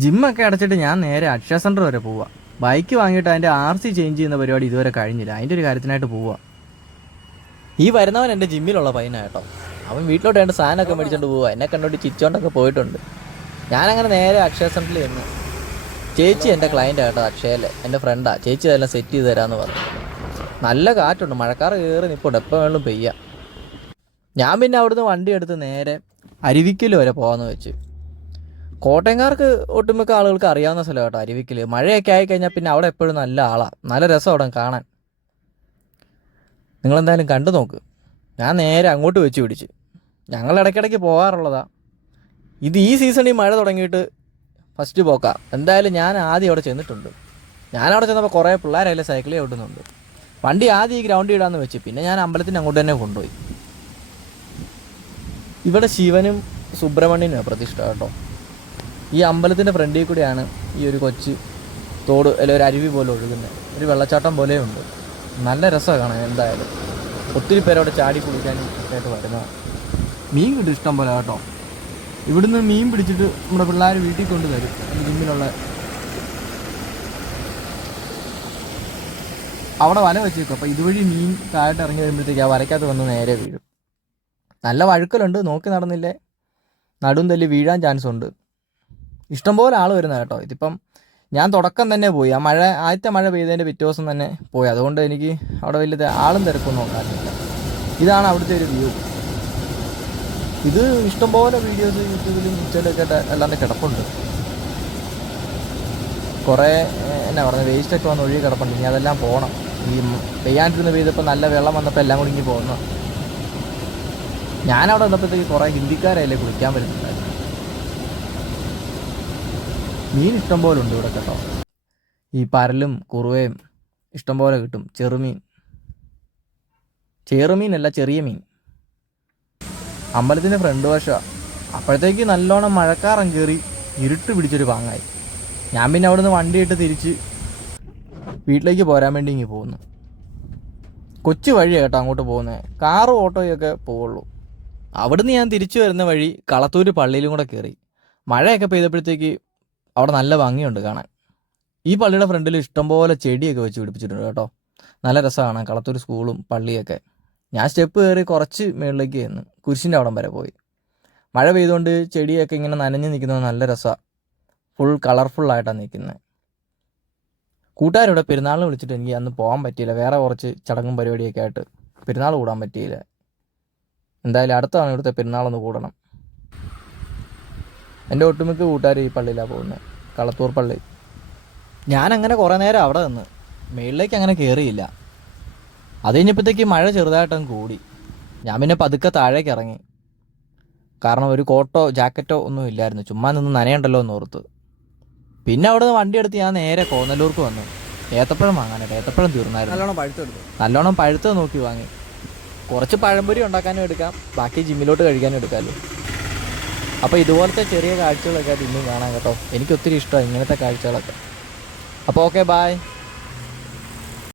ജിമ്മൊക്കെ അടച്ചിട്ട് ഞാൻ നേരെ അക്ഷയ സെന്റർ വരെ പോവാ. ബൈക്ക് വാങ്ങിയിട്ട് അതിന്റെ ആർ സി ചേഞ്ച് ചെയ്യുന്ന പരിപാടി ഇതുവരെ കഴിഞ്ഞില്ല. അതിന്റെ ഒരു കാര്യത്തിനായിട്ട് പോവാ. ഈ വരുന്നവൻ എന്റെ ജിമ്മിലുള്ള പയ്യനാട്ടോ അവൻ വീട്ടിലോട്ട് രണ്ട് സാധനമൊക്കെ മേടിച്ചോണ്ട് പോവാ. എന്നെ കണ്ടോട്ട് ചിരിച്ചോണ്ടൊക്കെ പോയിട്ടുണ്ട്. ഞാനങ്ങനെ നേരെ അക്ഷയ സെന്ററിൽ ചെന്ന്. ചേച്ചി എന്റെ ക്ലയന്റ് കേട്ടോ അക്ഷയയിലെ. എന്റെ ഫ്രണ്ടാ ചേച്ചി അതെല്ലാം സെറ്റ് ചെയ്ത് തരാമെന്ന് പറഞ്ഞു. നല്ല കാറ്റുണ്ട്. മഴക്കാറ് കയറി നിൽപ്പുണ്ട് എപ്പോൾ വേണമെങ്കിലും പെയ്യാം. ഞാൻ പിന്നെ അവിടുന്ന് വണ്ടി എടുത്ത് നേരെ അരുവിക്കൽ വരെ പോകാമെന്ന് വെച്ച്. കോട്ടയംകാർക്ക് ഒട്ടുമിക്ക ആളുകൾക്ക് അറിയാവുന്ന സ്ഥലം കേട്ടോ അരുവിക്കൽ മഴയൊക്കെ ആയി കഴിഞ്ഞാൽ പിന്നെ അവിടെ എപ്പോഴും നല്ല ആളാണ് നല്ല രസം അവിടെ കാണാൻ. നിങ്ങളെന്തായാലും കണ്ടു നോക്ക്. ഞാൻ നേരെ അങ്ങോട്ട് വെച്ച് പിടിച്ച്. ഞങ്ങൾ ഇടയ്ക്കിടയ്ക്ക് പോകാറുള്ളതാ. ഇത് ഈ സീസണിൽ മഴ തുടങ്ങിയിട്ട് ഫസ്റ്റ് പോക്കാം. എന്തായാലും ഞാൻ ആദ്യം അവിടെ ചെന്നിട്ടുണ്ട്. ഞാൻ അവിടെ ചെന്നപ്പോൾ കുറേ പിള്ളേരല്ലേ സൈക്കിളിൽ ഓടുന്നുണ്ട് വണ്ടി ആദ്യം ഈ ഗ്രൗണ്ടിൽ ഇടാന്ന് വെച്ച്. പിന്നെ ഞാൻ അമ്പലത്തിന് അങ്ങോട്ട് തന്നെ കൊണ്ടുപോയി. ഇവിടെ ശിവനും സുബ്രഹ്മണ്യനും പ്രതിഷ്ഠ കേട്ടോ. ഈ അമ്പലത്തിന്റെ ഫ്രണ്ടിൽ കൂടിയാണ് ഈ ഒരു കൊച്ച് തോട് അല്ലെ ഒരു അരുവി പോലെ ഒഴുകുന്നത് ഒരു വെള്ളച്ചാട്ടം പോലെയുണ്ട് നല്ല രസമാണ് കാണാൻ എന്തായാലും. ഒത്തിരി പേര് അവിടെ ചാടി കുളിക്കാനും ആയിട്ട് വരുന്നതാണ്. മീൻ കിട്ടും ഇഷ്ടം പോലെ കേട്ടോ. ഇവിടുന്ന് മീൻ പിടിച്ചിട്ട് നമ്മുടെ പിള്ളേർ വീട്ടിൽ കൊണ്ട് തരും. ഈ ജിമ്മിലുള്ള അവിടെ വല വെച്ചേക്കും. അപ്പോൾ ഇതുവഴി മീൻ താഴോട്ട് ഇറങ്ങി വരുമ്പോഴത്തേക്ക് ആ വരയ്ക്കകത്ത് വന്ന് നേരെ വീഴും. നല്ല വഴുക്കലുണ്ട്. നോക്കി നടന്നില്ലേ? നടും തല്ലി വീഴാൻ ചാൻസ് ഉണ്ട്. ഇഷ്ടംപോലെ ആൾ വരുന്ന കേട്ടോ. ഇതിപ്പം ഞാൻ തുടക്കം തന്നെ പോയി. ആ മഴ ആദ്യത്തെ മഴ പെയ്തതിന്റെ പിറ്റേ ദിവസം തന്നെ പോയി. അതുകൊണ്ട് എനിക്ക് അവിടെ വലിയ ആളും തിരക്കൊന്നും ഉണ്ടായിരുന്നില്ല ഇതാണ് അവിടുത്തെ ഒരു വ്യൂ. ഇത് ഇഷ്ടംപോലെ വീഡിയോസ് യൂട്യൂബിലും ഇൻസ്റ്റയിലൊക്കെ അല്ലാണ്ട് കിടപ്പുണ്ട്. കുറേ എന്നാ പറയുക വേസ്റ്റൊക്കെ വന്ന് ഒഴുകി കിടപ്പുണ്ട്. ഇനി അതെല്ലാം പോകണം ഈ പെയ്യാണ്ടിരുന്ന് പെയ്തപ്പോൾ നല്ല വെള്ളം വന്നപ്പോൾ എല്ലാം കൂടി ഇങ്ങി പോകുന്നു ഞാനവിടെ വന്നപ്പോഴത്തേക്ക് കുറേ ഹിന്ദിക്കാരല്ലേ കുളിക്കാൻ വരുന്നുണ്ടായിരുന്നു മീൻ ഇഷ്ടംപോലെ ഉണ്ട് ഇവിടെ കേട്ടോ. ഈ പരലും കുറുവയും ഇഷ്ടംപോലെ കിട്ടും. ചെറുമീൻ. ചെറുമീനല്ല ചെറിയ മീൻ. അമ്പലത്തിന്റെ ഫ്രണ്ട് വശമാണ് അപ്പോഴത്തേക്ക് നല്ലോണം മഴക്കാറം കയറി ഇരുട്ട് പിടിച്ചൊരു പാങ്ങായി. ഞാൻ പിന്നെ അവിടുന്ന് വണ്ടിയിട്ട് തിരിച്ച് വീട്ടിലേക്ക് പോരാൻ വേണ്ടി ഇങ്ങനെ പോകുന്നു. കൊച്ചു വഴിയാണ് കേട്ടോ അങ്ങോട്ട് പോകുന്നത് കാറും ഓട്ടോയൊക്കെ പോവുള്ളൂ. അവിടുന്ന് ഞാൻ തിരിച്ചു വരുന്ന വഴി കളത്തൂര് പള്ളിയിലും കൂടെ കയറി മഴയൊക്കെ പെയ്തപ്പോഴത്തേക്ക് അവിടെ നല്ല ഭംഗിയുണ്ട് കാണാൻ. ഈ പള്ളിയുടെ ഫ്രണ്ടിൽ ഇഷ്ടംപോലെ ചെടിയൊക്കെ വെച്ച് പിടിപ്പിച്ചിട്ടുണ്ട് കേട്ടോ. നല്ല രസമാണ്. കളത്തൂർ സ്കൂളും പള്ളിയൊക്കെ. ഞാൻ സ്റ്റെപ്പ് കയറി കുറച്ച് മുകളിലേക്ക് ചെന്ന് കുരിശിന്റെ അവിടം വരെ പോയി. മഴ പെയ്തുകൊണ്ട് ചെടിയൊക്കെ ഇങ്ങനെ നനഞ്ഞ് നിൽക്കുന്നത് നല്ല രസമാണ് ഫുൾ കളർഫുള്ളായിട്ടാണ് നിൽക്കുന്നത് കൂട്ടുകാരിവിടെ പെരുന്നാളിന് വിളിച്ചിട്ട് എനിക്ക് അന്ന് പോകാൻ പറ്റിയില്ല. വേറെ കുറച്ച് ചടങ്ങും പരിപാടിയൊക്കെ ആയിട്ട് പെരുന്നാൾ കൂടാൻ പറ്റിയില്ല. എന്തായാലും അടുത്താണ് ഇവിടുത്തെ പെരുന്നാളൊന്ന് കൂടണം. എന്റെ ഒട്ടുമിക്ക കൂട്ടുകാർ ഈ പള്ളിയിലാണ് പോകുന്നത് കളത്തൂർ പള്ളി. ഞാൻ അങ്ങനെ കുറേ നേരം അവിടെ നിന്ന്. മേളിലേക്ക് അങ്ങനെ കയറിയില്ല അത് കഴിഞ്ഞപ്പോഴത്തേക്ക് മഴ ചെറുതായിട്ടങ്ങ് കൂടി. ഞാൻ പിന്നെ പതുക്കെ താഴേക്ക് ഇറങ്ങി. കാരണം ഒരു കോട്ടോ ജാക്കറ്റോ ഒന്നും ഇല്ലായിരുന്നു. ചുമ്മാ നിന്ന് നനയണ്ടല്ലോ എന്ന് ഓർത്ത്. പിന്നെ അവിടെ നിന്ന് വണ്ടി എടുത്ത് ഞാൻ നേരെ കോന്നല്ലൂർക്ക് വന്നു. ഏത്തപ്പഴം വാങ്ങാനായിട്ട്. ഏത്തപ്പഴം തീർന്നായിരുന്നു. നല്ലോണം പഴുത്തെടുത്തു. നല്ലോണം പഴുത്തത് നോക്കി വാങ്ങി. കുറച്ച് പഴംപൊരി ഉണ്ടാക്കാനും എടുക്കാം. ബാക്കി ജിമ്മിലോട്ട് കഴിക്കാനും എടുക്കാമല്ലോ. അപ്പോൾ ഇതുപോലത്തെ ചെറിയ കാഴ്ചകളൊക്കെ ആയിട്ട് ഇന്നും കാണാം കേട്ടോ. എനിക്ക് ഒത്തിരി ഇഷ്ടമാണ് ഇങ്ങനത്തെ കാഴ്ചകളൊക്കെ. അപ്പോൾ ഓക്കെ ബായ്